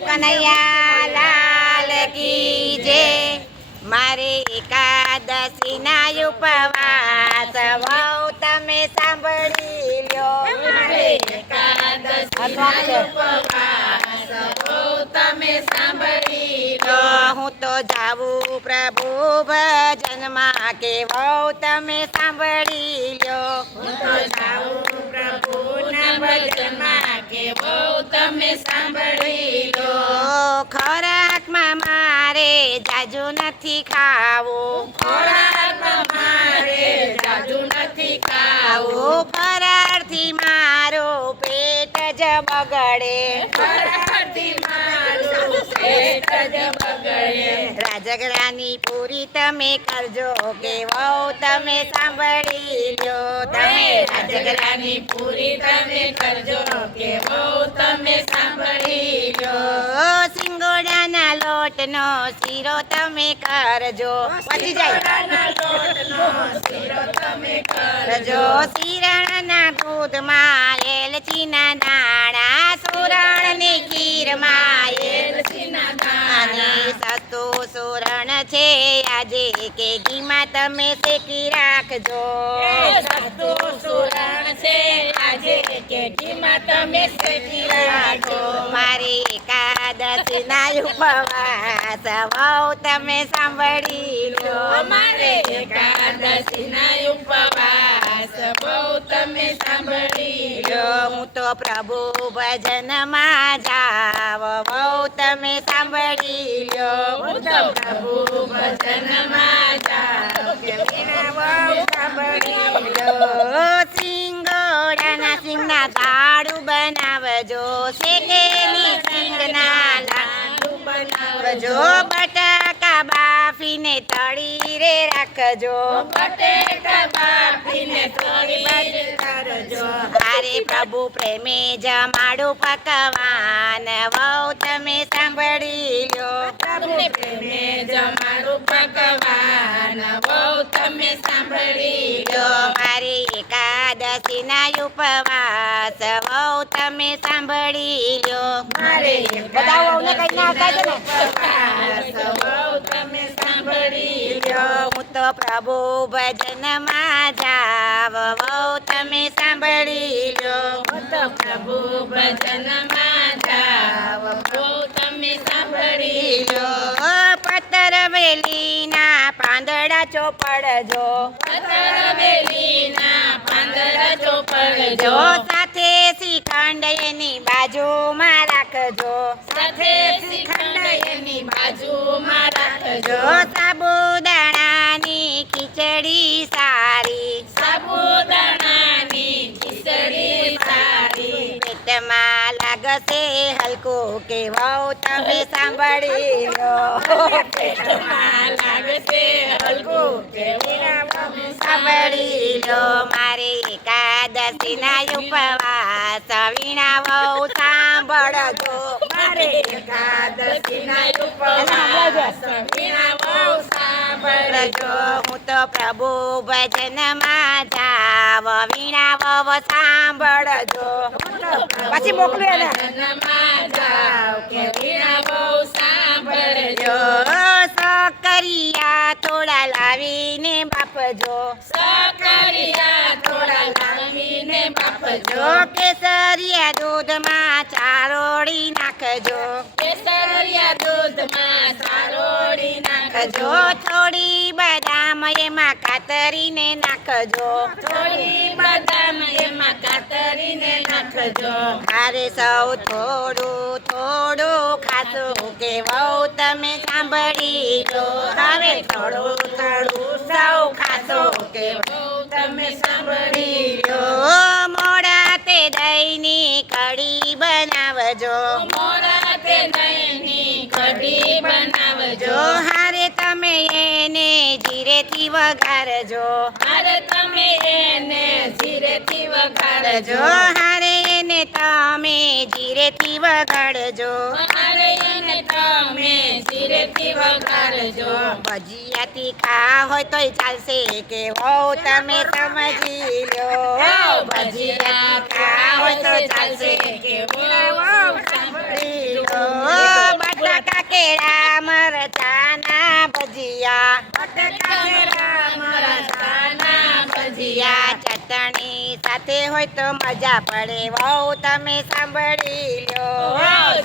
કનૈયા લાલ કી જે મારે એકાદશી ના ઉપવાસ વહુ, તમે સાંભળી લ્યો એકાદશીના તમે સાંભળી લો. હું તો જાવું પ્રભુ ભજનમાં કે વહુ, તમે સાંભળી લો. ખોરાકમાં મારે જાજુ નથી ખાવો. ખોરાકમાં મારે જાજુ નથી ખાવો. આવું ફરારથી મારું પેટ જ બગડે. ખોરાકથી પેટ જ બગડે રાજગરાની પૂરી તમે કરજો કે વહુ તમે સાંભળી લો. તમે રાજગરાની પૂરી તમે કરજો કે તમે સાંભળી લો. સિંગોડાના લોટનો શીરો તમે કરજો. પછી જાય. શીરો તમે કરજો. શિરણના દૂધમાં એલચીના દાણા કે ઘીમાં તમે શેકી રાખજો. એ સુરણ છે આજે કેટીમાં તમે શેકી રાખો મારી એકાદશી ના ઉપવાસ વહુ તમે સાંભળી લો. અમારે એકાદશીના ઉપવાસ બહુ તમે સાંભળી લો. લો હું તો પ્રભુ ભજનમાં જાવ વહુ તમે સાંભળી લો. હું તો પ્રભુ ભજનમાં શેકેલી સિંગના લાડુ બનાવજો બટાકા બાફીને તળી રે રાખજો. બટેકા બાફીને તળી કરજો હારે પ્રભુ પ્રેમે જમાડો પકવાન ઉપવાસ તમે સાંભળી લો. મારે બતાવો ને કઈ ના આવતા ને? ઉપવાસ તમે સાંભળી લો. લો હું તો પ્રભુ ભજનમાં જાવ વહુ તમે સાંભળી લો. હું તો પ્રભુ ભજનમાં જાવ બહુ તમે સાંભળી લો. પતર વેલી વેલીના પાંદડા ચોપડજો. પતરવેલીના પાંદડા જો ચોપડજો. સાથે શ્રીખંડ એની બાજુમાં રાખજો. સાથે શ્રીખંડ એની બાજુમાં રાખજો. લાગશે હલકો કે વહુ તમે સાંભળી લો પેટમાં લાગશે હલકું સાંભળી લો મારે એકાદશી ના ઉપવાસ વીણા વહુ સાંભળજો. મારે એકાદશીના ઉપવાસ વીણા બહુ સાંભળજો હું તો પ્રભુ ભજનમાં જાવ વીણા વવ સાંભળજો પછી મોકલું એને ભજનમાં જાઓ કે વીણા બહુ સાંભળજો જો સકરિયા થોડા લાવીને બાપજો. સકરિયા થોડા લાવીને બાપજો. કેસરિયા દૂધમાં ચારોડી નાખજો. કેસરિયા દૂધમાં ચારોડી નાખજો. નાખજો થોડી બદામ એમાં કાતરીને નાખજો. થોડી બદામ એમાં કાતરીને નાખજો. મારે સૌ થોડું થોડું ખાતું કે વહુ તમે સાંભળી લો. હવે થોડું થોડું સૌ ખાશો કે તમે સાંભળી લો. મોડા તે દહીંની કઢી બનાવજો. જીરેથી વઘારજો અરે તમે એને ધીરેથી વઘારજો જો હારે એને તમે જીરેથી વગાડજો હારે એને તમે ધીરેથી વઘારજો ભજીયાથી ખા હોય તોય ચાલશે કે હો તમે સમજી લો. ભજીયા ખા હોય તો ચાલશે કે હો સાંભળી લો. બટેડા મરચાના સાથે હોય તો મજા પડે. વહુ તમે સાંભળી લો.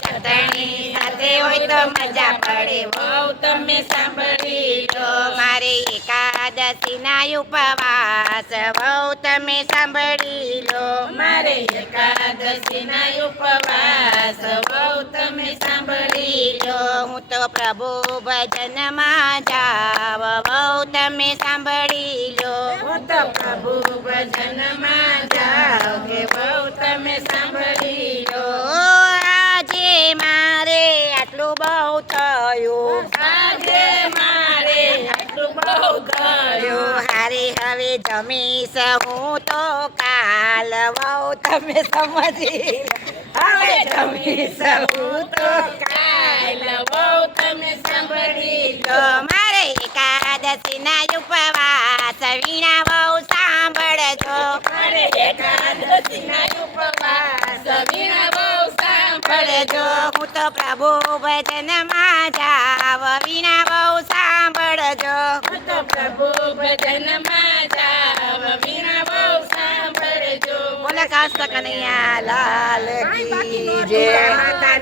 ચટણી સાથે હોય તો મજા પડે. વહુ તમે સાંભળી લો. મારે એકાદશી ના ઉપવાસ. વહુ તમે સાંભળી લો. મારે એકાદશી ના ઉપવાસ. વહુ તમે સાંભળી લો. હું તો પ્રભુ ભજનમાં જાવ વહુ તમે સાંભળી લો હું તો પ્રભુ ભજનમાં જાઉં કે બહુ તમે સાંભળી લો આજે મારે આટલું બહુ થયું. આજે મારે આટલું બહુ થયું. હારે હવે જમીશ હું તો કાલ બહુ તમે સમજી હવે જમીશ હું તો કાલ બહુ તમે સાંભળી લો મારે એકાદશી ના ઉપવાસ વીણા બહુ સાંભળજો. સાંભળજો. હું તો પ્રભુ ભજન ભજનમાં જાવ વીણા બહુ સાંભળજો. હું તો પ્રભુ ભજનમાં જાવ વીણા બહુ સાંભળજો. બોલે કાસ્ત કનૈયા લાલ કી જય.